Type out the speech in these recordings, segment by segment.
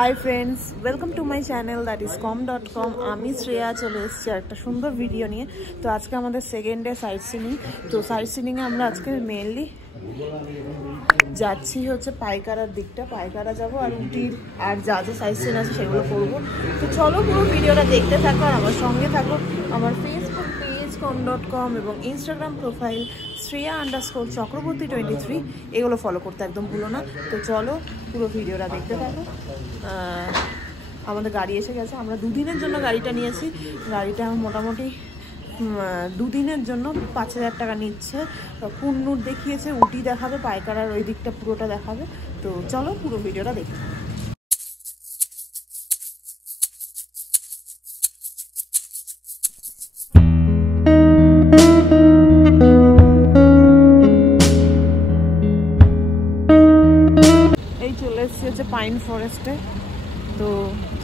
High friends welcome to my channel that is com.com आमी श्रेया चले एसेছি একটা সুন্দর ভিডিও নিয়ে। তো আজকে আমাদের সেকেন্ড ডে সাইট সিনিং। তো সাইট সিনিং এ আমরা আজকে মেইনলি যাচ্ছি হচ্ছে পাইকারার দিকটা, পাইকারা যাব আর উটির আর যা যা সাইট সিন আছে সেগুলো করব। তো চলো পুরো ভিডিওটা দেখতে থাকো আর আমার সঙ্গে থাকো। আমার ফেসবুক পেজ com.com এবং ইনস্টাগ্রাম প্রোফাইল Shreya_Chakraborty23 এগুলো ফলো করতে একদম ভুলো না। তো চলো পুরো ভিডিওটা দেখতে থাকো। আমাদের গাড়ি এসে গেছে, আমরা দুদিনের জন্য গাড়িটা নিয়েছি। গাড়িটা মোটামুটি দুদিনের জন্য 5,000 টাকা নিচ্ছে। কুন্নুর দেখিয়েছে, উটি দেখাবে, পাইকারার ওই দিকটা পুরোটা দেখাবে। তো চলো পুরো ভিডিওটা দেখতে। এই চলে এসেছি হচ্ছে পাইন ফরেস্টে। তো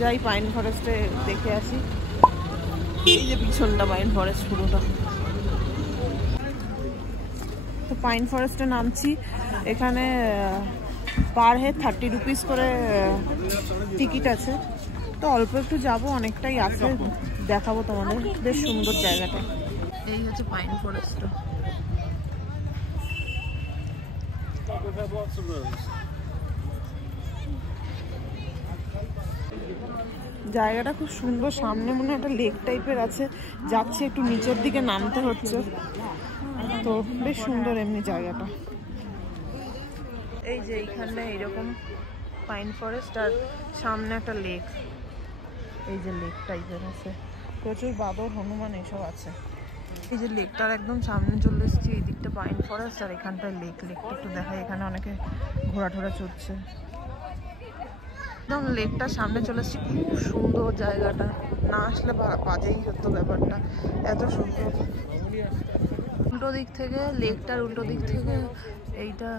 যাই পাইন ফরেস্টে দেখে আসি। এই যে পিছনটা পাইন ফরেস্ট পুরোটা। তো পাইন ফরেস্টে নামছি। এখানে পার হেড 30 রুপিস করে টিকিট আছে। তো অল্প একটু যাবো, অনেকটাই আছে, দেখাবো তোমাদের। বেশ সুন্দর জায়গাটা। এই হচ্ছে পাইন ফরেস্ট। জায়গাটা খুব সুন্দর। সামনে মনে হয় একটা লেক টাইপের আছে, যাচ্ছে একটু নিচের দিকে নামতে হচ্ছে। তো বেশ সুন্দর এমনি জায়গাটা। এই যে এইখানে এইরকম পাইন ফরেস্ট আর সামনে একটা লেক। এই যে লেক টাইপের আছে, প্রচুর বাদর, হনুমান এসব আছে। এই যে লেকটার একদম সামনে চলে এসেছি। এই দিকটা পাইন ফরেস্ট আর এখানটায় লেকটা একটু দেখায়। এখানে অনেকে ঘোরা টোরা চড়ছে। একদম লেকটার সামনে চলে এসেছি। খুব সুন্দর জায়গাটা, না আসলে বাজেই হতো ব্যাপারটা, এত সুন্দর। উল্টো দিক থেকে লেকটার উল্টো দিক থেকে এইটা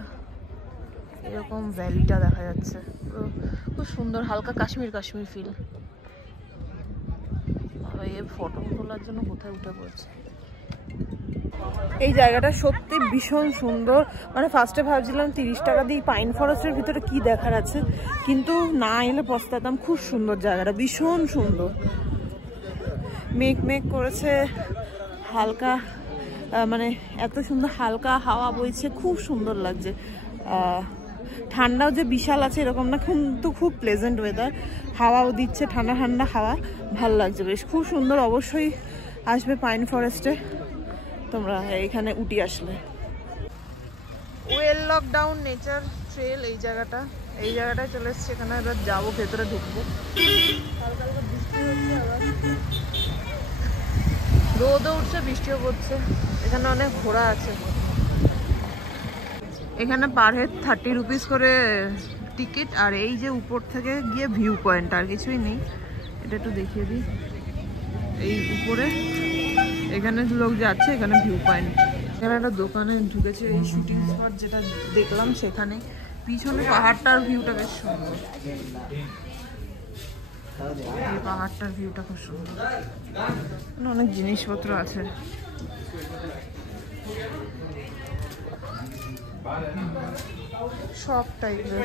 এরকম ভ্যালিটা দেখা যাচ্ছে। খুব সুন্দর, হালকা কাশ্মীর কাশ্মীর ফিল। এই ফটো তোলার জন্য কোথায় উঠে পড়ছে। এই জায়গাটা সত্যি ভীষণ সুন্দর। মানে ফার্স্টে ভাবছিলাম 30 টাকা দিয়ে পাইন ফরেস্টের ভিতরে কি দেখার আছে, কিন্তু না এলে পস্তাতাম। খুব সুন্দর জায়গাটা, ভীষণ সুন্দর। মেঘ মেঘ করেছে, হালকা মানে এত সুন্দর হালকা হাওয়া বইছে, খুব সুন্দর লাগছে। ঠান্ডাও যে বিশাল আছে এরকম না, কিন্তু খুব প্লেজেন্ট ওয়েদার। হাওয়াও দিচ্ছে, ঠান্ডা ঠান্ডা হাওয়া, ভাল লাগছে বেশ, খুব সুন্দর। অবশ্যই আসবে পাইন ফরেস্টে তোমরা এখানে উটি আসলে। ওয়েল লকডাউন নেচার ট্রেল এই জায়গাটায় চলে এসছি। এখানে এবার যাবো, ভেতরে ঢুকবো। হালকা হালকা বৃষ্টি হচ্ছে, আবার রোদও উঠছে, বৃষ্টিও পড়ছে। এখানে অনেক ঘোড়া আছে। এখানে পার হেড 30 রুপিস করে টিকিট। আর এই যে উপর থেকে গিয়ে ভিউ পয়েন্ট, আর কিছুই নেই। এটা একটু দেখিয়ে দিই। এই উপরে এখানে লোক যাচ্ছে, এখানে ভিউ পয়েন্ট। এখানে একটা দোকানে ঢুকেছে, এই শুটিং স্পট যেটা দেখলাম সেখানে। পিছনে পাহাড়টার ভিউটা বেশ সুন্দর। এই পাহাড়টার ভিউটা খুব সুন্দর। অনেক জিনিসপত্র আছে। সব টাইপের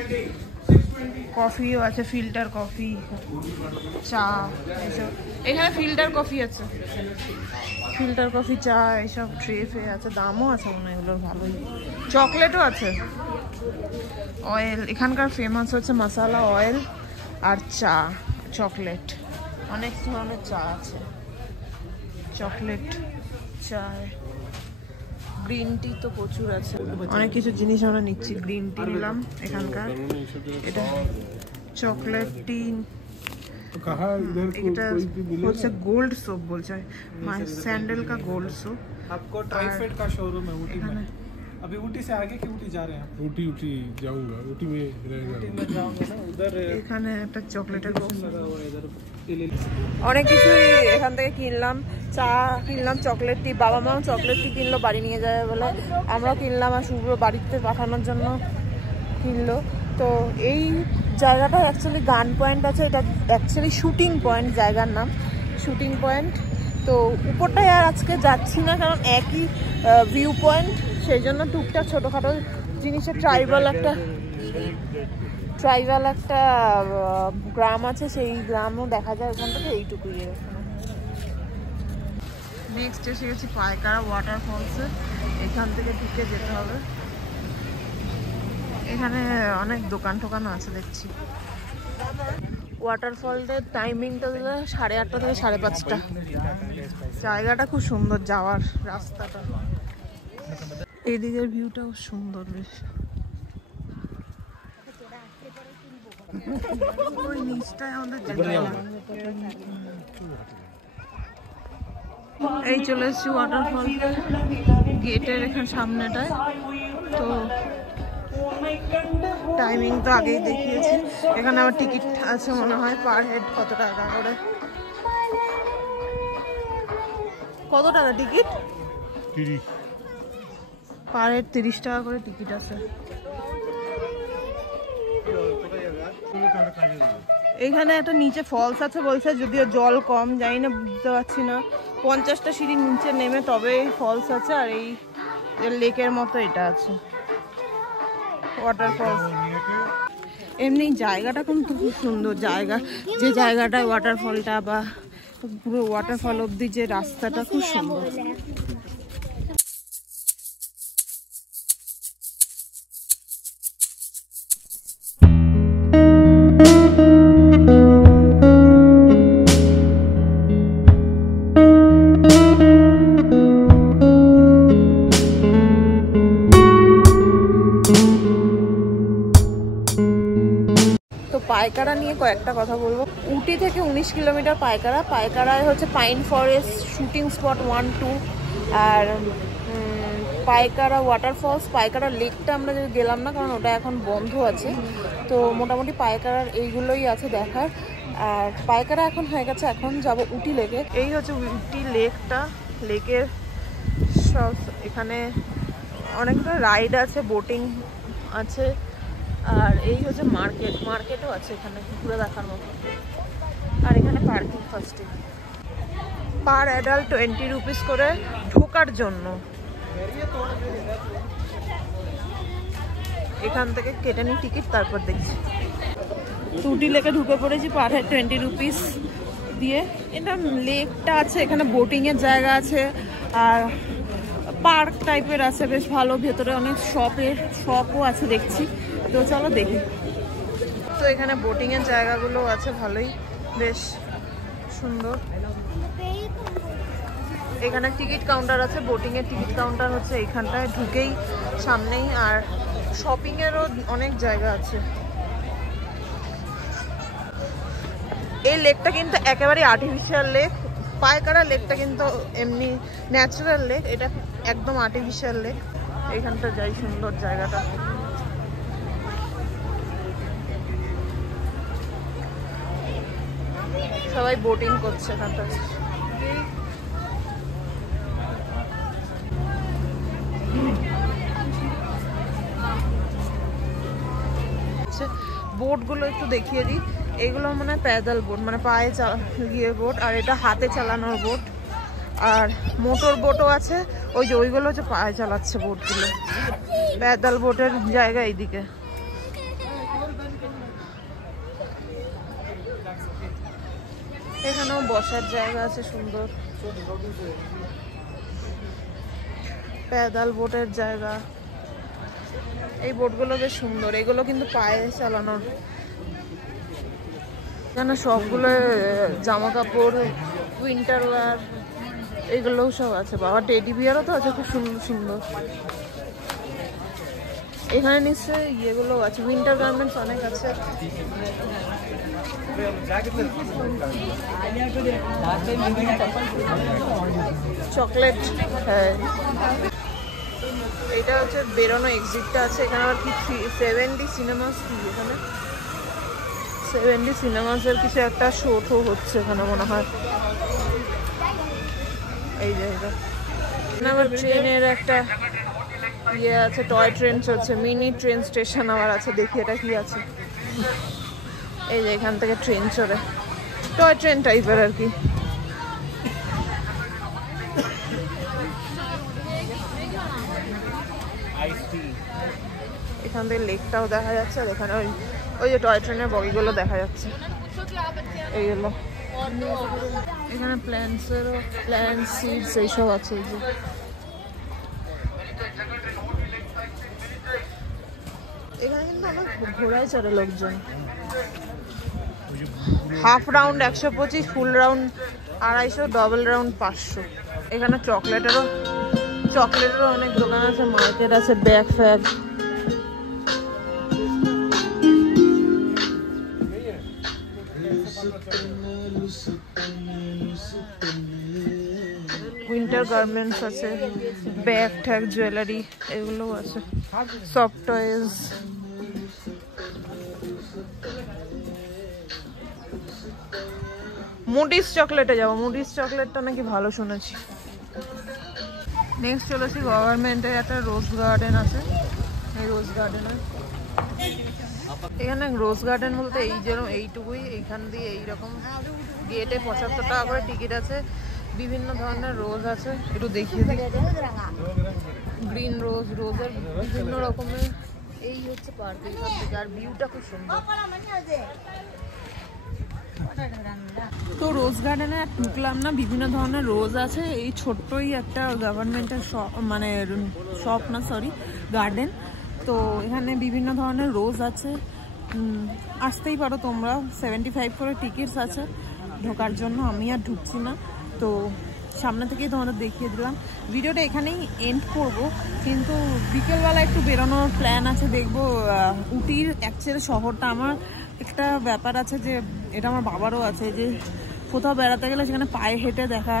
কফিও আছে, ফিল্টার কফি, চা এইসব। এখানে ফিল্টার কফি আছে, ফিল্টার কফি, চা এইসব ট্রে ফে আছে। দামও আছে মনে হয় এগুলোর ভালোই। চকলেটও আছে, অয়েল। এখানকার ফেমাস হচ্ছে মশালা অয়েল আর চা, চকলেট। অনেক ধরনের চা আছে, চকলেট, চায়, গ্রিন টি তো প্রচুর আছে। অনেক কিছু জিনিস আমরা নিচ্ছি। গ্রিন টি নিলাম এখানকার, এটা চকলেট টি। এটা হচ্ছে গোল্ড সোপ বলছে, স্যান্ডেল কা গোল্ড সোপ। आपको ट्राइफेड का शोरूम है ऊटी में। अभी ऊटी से आगे की ऊटी जा रहे हैं? ऊटी जाऊंगा, ऊटी में रहेगा। ऊटी में जाऊंगा ना, उधर এখানে একটা চকলেটের বক্স लगा हुआ है इधर। অনেক কিছু এখান থেকে কিনলাম। চা কিনলাম, চকলেট টি। বাবা মাও চকলেট টি কিনলো বাড়ি নিয়ে যাবে বলে, আমরাও কিনলাম। আর শুভ্র বাড়িতে পাঠানোর জন্য কিনলো। তো এই জায়গাটা অ্যাকচুয়ালি গান পয়েন্ট আছে। এটা অ্যাকচুয়ালি শুটিং পয়েন্ট, জায়গার নাম শুটিং পয়েন্ট। তো উপরটায় আর আজকে যাচ্ছি না, কারণ একই ভিউ পয়েন্ট, সেই জন্য টুকটাক ছোটোখাটো জিনিসের ট্রাইবাল একটা ট্রাইবাল একটা গ্রাম আছে, সেই গ্রামও দেখা যায় ওখান থেকে, এইটুকুই এখানে। নেক্সট এসে গেছি পায়কারা ওয়াটারফলসে, এখান থেকে ঢুকে যেতে হবে। এখানে অনেক দোকান টোকান আছে দেখছি। ওয়াটারফলের টাইমিংটা 8:30 থেকে 5:30। জায়গাটা খুব সুন্দর, যাওয়ার রাস্তাটা, এইদিকের ভিউটাও সুন্দর বেশ। ওই নিচটায় আমাদের যেতে হবে। এই চলে এসেছি ওয়াটারফল গেটের এখানে সামনেটায়। তো টাইমিং তো আগেই দেখিয়েছি। এখানে আমার টিকিট আছে মনে হয় পার হেড কত টাকা করে। কত টাকা টিকিট? 30 পার হেড 30 টাকা করে টিকিট আছে। এইখানে একটা নিচে ফলস আছে বলছে, যদিও জল কম, জানি না, বুঝতে পারছি না। 50টা সিঁড়ি নিচে নেমে তবে এই ফলস আছে, আর এই লেকের মতো এটা আছে ওয়াটারফলস। এমনি জায়গাটা কিন্তু খুব সুন্দর জায়গা, যে জায়গাটায় ওয়াটারফলটা বা পুরো ওয়াটারফল অব্দি যে রাস্তাটা খুব সুন্দর। পায়কারা নিয়ে কয়েকটা কথা বলবো। উটি থেকে 19 কিলোমিটার পায়কারা। পায়কারায় হচ্ছে পাইন ফরেস্ট, শুটিং স্পট 1, 2, আর পায়কারা ওয়াটারফলস। পায়কারা লেকটা আমরা গেলাম না, কারণ ওটা এখন বন্ধ আছে। তো মোটামুটি পায়কারার এইগুলোই আছে দেখার। আর পায়কারা এখন হয়ে গেছে, এখন যাব উটি লেকে। এই হচ্ছে উটি লেকটা। লেকের সব এখানে অনেকটা রাইড আছে, বোটিং আছে। আর এই হচ্ছে মার্কেটও আছে এখানে ঘুরে দেখার মতো। আর এখানে পার্কিং ফার্স্টে পার অ্যাডাল্ট 20 রুপিস করে ঢোকার জন্য। এখান থেকে কেটে নিই টিকিট, তারপর দেখছি। উটি লেকে ঢুকে পড়েছি পার হেড 20 রুপিস দিয়ে। এটা লেকটা আছে, এখানে বোটিংয়ের জায়গা আছে, আর পার্ক টাইপের আছে বেশ ভালো। ভেতরে অনেক শপও আছে দেখছি। তো চলো দেখি। তো এখানে বোটিংয়ের জায়গাগুলো আছে ভালোই, বেশ সুন্দর। এখানে টিকিট কাউন্টার আছে, বোটিংয়ের টিকিট কাউন্টার হচ্ছে এইখানটায় ঢুকেই সামনেই। আর শপিংয়েরও অনেক জায়গা আছে। এই লেকটা কিন্তু একেবারে আর্টিফিশিয়াল লেক। পায়কারা লেকটা কিন্তু এমনি ন্যাচারাল লেক, এটা একদম আর্টিফিশিয়াল লেক। এইখানটা যাই, সুন্দর জায়গাটা। সবাই বোটিং করছে এখানটা। বোটগুলো একটু দেখিয়ে দিই। এগুলো মানে প্যাডেল বোট, মানে পায়ে গিয়ে বোট, আর এটা হাতে চালানোর বোট। আর মোটর বোটও আছে, ওই যে ওইগুলো হচ্ছে পায়ে চালাচ্ছে বোটগুলো। প্যাডেল বোটের জায়গা এইদিকে। এখানেও বসার জায়গা আছে সুন্দর, প্যাডেল বোটের জায়গা। এই বোটগুলো বেশ সুন্দর, এগুলো কিন্তু পায়ে চালানোর। এখানে সবগুলো জামা কাপড়, উইন্টার ওয়্যার, এগুলোও সব আছে। বাবা টেডি বিয়ারও তো আছে, খুব সুন্দর সুন্দর। এখানে নিশ্চয়ই ইয়েগুলো আছে, উইন্টার গার্মেন্টস অনেক আছে। চকলেট, হ্যাঁ। এটা হচ্ছে বেরোনো এক্সিটটা আছে। এখানে আর কি 70 সিনেমাস, কি এখানে 70 সিনেমাসের কিছু একটা শো টো হচ্ছে এখানে মনে হয়। এই জায়গা আবার ট্রেনের একটা ইয়ে আছে, টয় ট্রেন চলছে, মিনি ট্রেন স্টেশন আবার আছে। দেখি এটা কি আছে। এই যে এখান থেকে ট্রেন চড়ে, টয় ট্রেন টাইপের আর কি। এখান থেকে লেকটাও দেখা যাচ্ছে, আর এখানে ওই ওই যে টয় ট্রেনের বগিগুলো দেখা যাচ্ছে এইগুলো। এখানে প্ল্যান্টসেরও প্ল্যান্ট সিডস এইসব আছে। এই যে এখানে কিন্তু অনেক ঘোড়ায় চড়ে লোকজন। হাফ রাউন্ড 125, ফুল রাউন্ড 250, ডবল রাউন্ড 500। এখানে চকলেটেরও অনেক দোকান আছে, মার্কেট আছে, ব্যাগ ফ্যাগ। উইন্টার গার্মেন্টস আছে, ব্যাগ ট্যাগ, জুয়েলারি এগুলোও আছে, সফট টয়েস। মুডিস চকলেটে যাবো, মুডিস চকলেটটা নাকি ভালো শুনেছি। নেক্সট চলেছি গভর্নমেন্টের একটা রোজ গার্ডেন আছে। এই রোজ গার্ডেনে এখানে রোজ গার্ডেন বলতে এই যেরকম এইটুকুই, এইখান দিয়ে এইরকম গেটে 75 টাকা করে টিকিট আছে। বিভিন্ন ধরনের রোজ আছে, একটু দেখিয়ে দিই। গ্রিন রোজ, রোজের বিভিন্ন রকমের। এই হচ্ছে পার্ক এইখান থেকে, আর ভিউটা খুব সুন্দর। তো রোজ গার্ডেনে ঢুকলাম না, বিভিন্ন ধরনের রোজ আছে। এই ছোট্টই একটা গভর্নমেন্টের মানে শপ না, সরি, গার্ডেন। তো এখানে বিভিন্ন ধরনের রোজ আছে, আসতেই পারো তোমরা। 75 করে টিকিটস আছে ঢোকার জন্য। আমি আর ঢুকছি না, তো সামনে থেকেই তোমাদের দেখিয়ে দিলাম। ভিডিওটা এখানেই এন্ড করব, কিন্তু বিকেলবেলা একটু বেরোনোর প্ল্যান আছে। দেখবো উটির অ্যাকচুয়ালি শহরটা, আমার একটা ব্যাপার আছে যে এটা আমার বাবারও আছে, যে কোথাও বেড়াতে গেলে সেখানে পায়ে হেঁটে দেখা,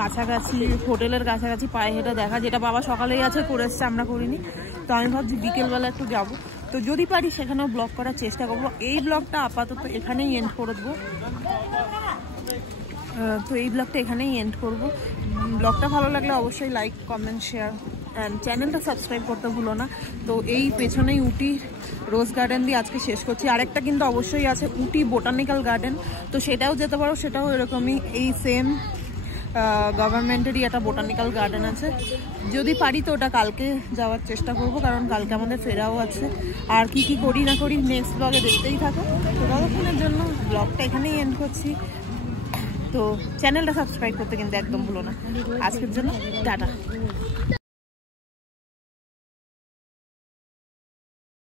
কাছাকাছি হোটেলের কাছাকাছি পায়ে হেঁটে দেখা, যেটা বাবা সকালেই আছে করে এসছে, আমরা করিনি। তো আমি ভাবছি বিকেলবেলা একটু যাব, তো যদি পারি সেখানেও ব্লগ করার চেষ্টা করব। এই ব্লগটা আপাতত এখানেই এন্ড করে দেবো। তো এই ব্লগটা এখানেই এন্ড করব। ব্লগটা ভালো লাগলে অবশ্যই লাইক, কমেন্ট, শেয়ার অ্যান্ড চ্যানেলটা সাবস্ক্রাইব করতে ভুলো না। তো এই পেছনেই উটি রোজ গার্ডেন দিয়ে আজকে শেষ করছি। আরেকটা কিন্তু অবশ্যই আছে উটি বোটানিক্যাল গার্ডেন, তো সেটাও যেতে পারো। সেটাও এরকমই, এই সেম গভর্নমেন্টেরই একটা বোটানিক্যাল গার্ডেন আছে। যদি পারি তো ওটা কালকে যাওয়ার চেষ্টা করব, কারণ কালকে আমাদের ফেরাও আছে। আর কি কি করি না করি নেক্সট ব্লগে দেখতেই থাকো। তো ততক্ষণের জন্য ব্লগটা এখানেই এন্ড করছি। তো চ্যানেলটা সাবস্ক্রাইব করতে কিন্তু একদম ভুলো না। আজকের জন্য টাটা।